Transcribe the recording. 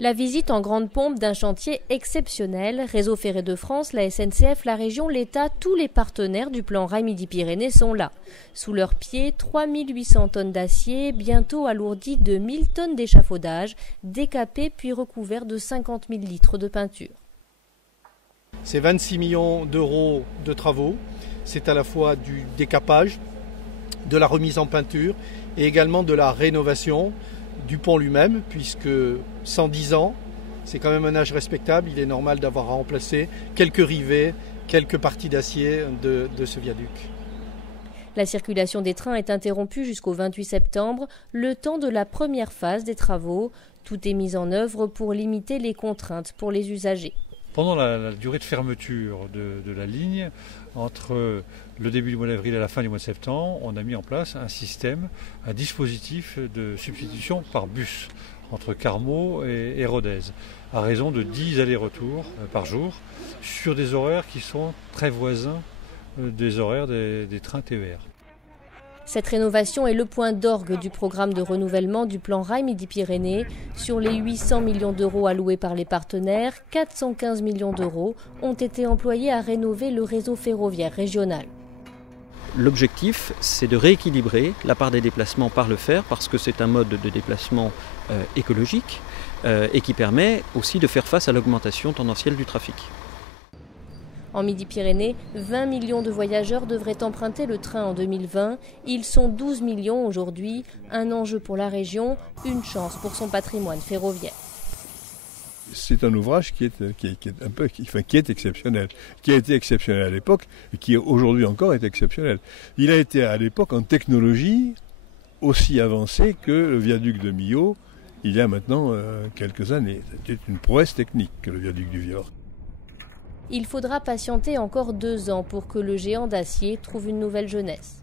La visite en grande pompe d'un chantier exceptionnel. Réseau Ferré de France, la SNCF, la région, l'État, tous les partenaires du plan Rail Midi-Pyrénées sont là. Sous leurs pieds, 3800 tonnes d'acier, bientôt alourdies de 1000 tonnes d'échafaudage, décapées puis recouverts de 50 000 litres de peinture. C'est 26 millions d'euros de travaux. C'est à la fois du décapage, de la remise en peinture et également de la rénovation du pont lui-même, puisque 110 ans, c'est quand même un âge respectable. Il est normal d'avoir à remplacer quelques rivets, quelques parties d'acier de ce viaduc. La circulation des trains est interrompue jusqu'au 28 septembre, le temps de la première phase des travaux. Tout est mis en œuvre pour limiter les contraintes pour les usagers. Pendant la durée de fermeture de la ligne, entre le début du mois d'avril et la fin du mois de septembre, on a mis en place un dispositif de substitution par bus entre Carmaux et Rodez, à raison de 10 allers-retours par jour, sur des horaires qui sont très voisins des horaires des trains TER. Cette rénovation est le point d'orgue du programme de renouvellement du plan Rail Midi-Pyrénées. Sur les 800 millions d'euros alloués par les partenaires, 415 millions d'euros ont été employés à rénover le réseau ferroviaire régional. L'objectif, c'est de rééquilibrer la part des déplacements par le fer, parce que c'est un mode de déplacement écologique et qui permet aussi de faire face à l'augmentation tendancielle du trafic. En Midi-Pyrénées, 20 millions de voyageurs devraient emprunter le train en 2020. Ils sont 12 millions aujourd'hui. Un enjeu pour la région, une chance pour son patrimoine ferroviaire. C'est un ouvrage qui est exceptionnel, qui a été exceptionnel à l'époque et qui aujourd'hui encore est exceptionnel. Il a été à l'époque en technologie aussi avancée que le viaduc de Millau il y a maintenant quelques années. C'était une prouesse technique que le viaduc du Vior. Il faudra patienter encore 2 ans pour que le géant d'acier trouve une nouvelle jeunesse.